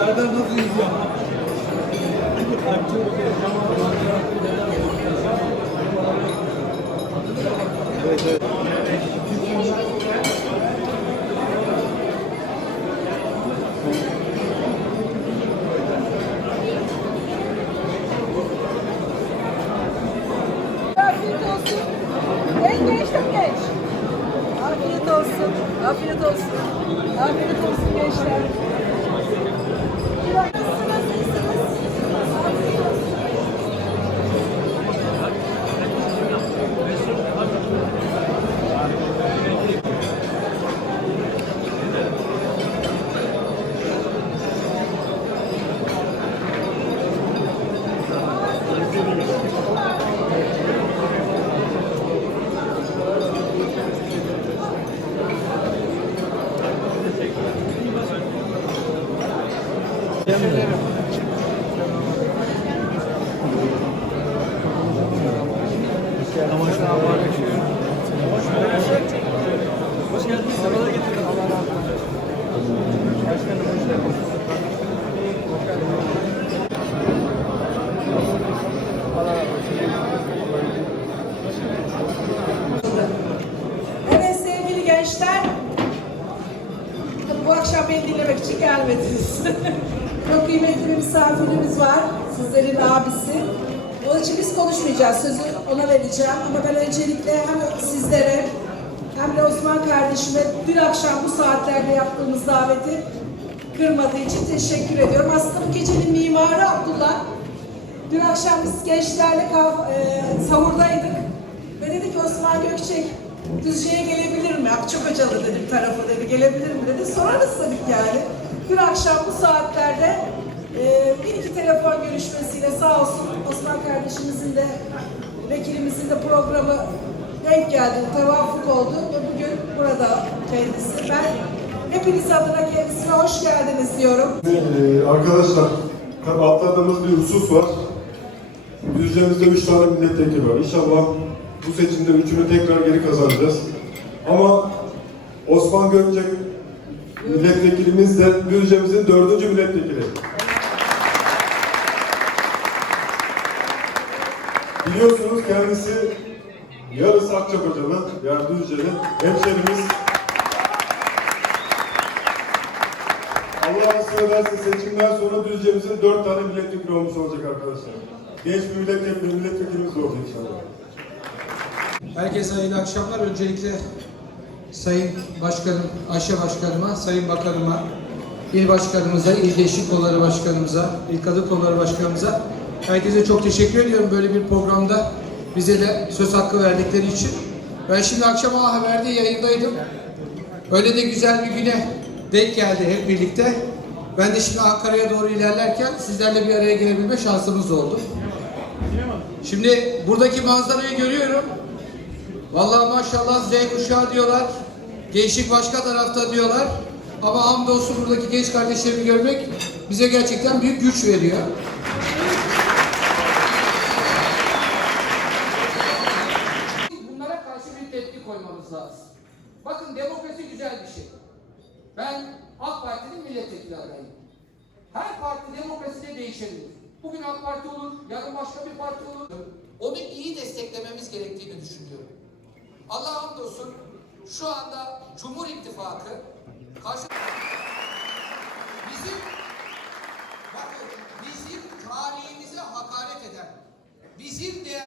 Serdar nasıl izliyor? Evet, evet. Afiyet olsun. Afiyet olsun. Afiyet olsun gençler. よろしくお願いします。Hoş geldiniz. Sefalar getirdin. Allah razı olsun. Başkanım hoş geldiniz. Evet sevgili gençler. Bu akşam beni dinlemek için gelmediniz. Çok kıymetli bir misafirimiz var. Sizlerin abisi. Onun için biz konuşmayacağız. Sözü ona vereceğim. Ama ben öncelikle hem sizlere hem de Osman kardeşime dün akşam bu saatlerde yaptığımız daveti kırmadığı için teşekkür ediyorum. Aslında bu gecenin mimarı Abdullah. Dün akşam biz gençlerle e, sahurdaydık. Ve dedi ki Osman Gökçek Düzce'ye gelebilir mi? Akçakocalı dedim tarafı dedi. Gelebilir mi dedi. Sorarız dedik yani. Dün akşam bu saatlerde e, bir iki telefon görüşmesiyle sağ olsun Osman kardeşimizin de vekilimizin de programı denk geldi. Tevafuk oldu ve bugün burada kendisi. Ben hepiniz adına kendisine hoş geldiniz diyorum. Ee, arkadaşlar, tabi atladığımız bir husus var. Düzce'mizde üç tane milletvekili var. İnşallah bu seçimde üçünü tekrar geri kazanacağız. Ama Osman Gökçek milletvekilimiz de Düzce'mizin dördüncü milletvekili. Biliyorsunuz kendisi yarısı Akçakocalı, yani Düzce'li hemşerimiz. Allah nasip ederse seçimden sonra Düzce'mizin dört tane milletvekili olmuş olacak arkadaşlar. Genç bir milletvekili, milletvekilimiz olacak inşallah. Herkese hayırlı akşamlar. Öncelikle Sayın Başkanım, Ayşe Başkanıma, Sayın Bakanıma, İl Başkanımıza, İl Gençlik Kolları Başkanımıza, İl Kadın Kolları Başkanımıza herkese çok teşekkür ediyorum böyle bir programda bize de söz hakkı verdikleri için. Ben şimdi akşam A Haber'de yayındaydım. Öyle de güzel bir güne denk geldi hep birlikte. Ben de şimdi Ankara'ya doğru ilerlerken sizlerle bir araya gelebilme şansımız oldu. Şimdi buradaki manzarayı görüyorum. Vallahi maşallah Z kuşağı diyorlar. Gençlik başka tarafta diyorlar. Ama hamdolsun buradaki genç kardeşlerimi görmek bize gerçekten büyük güç veriyor. Bunlara karşı bir tepki koymamız lazım. Bakın demokrasi güzel bir şey. Ben AK Parti'nin milletvekili adayıyım. Her parti demokraside değişebilir. Bugün AK Parti olur, yarın başka bir parti olur. Onu iyi desteklememiz gerektiğini düşünüyorum. Allah hamdolsun şu anda Cumhur İttifakı karşı... Bizim bakın bizim tarihimize hakaret eden, bizim de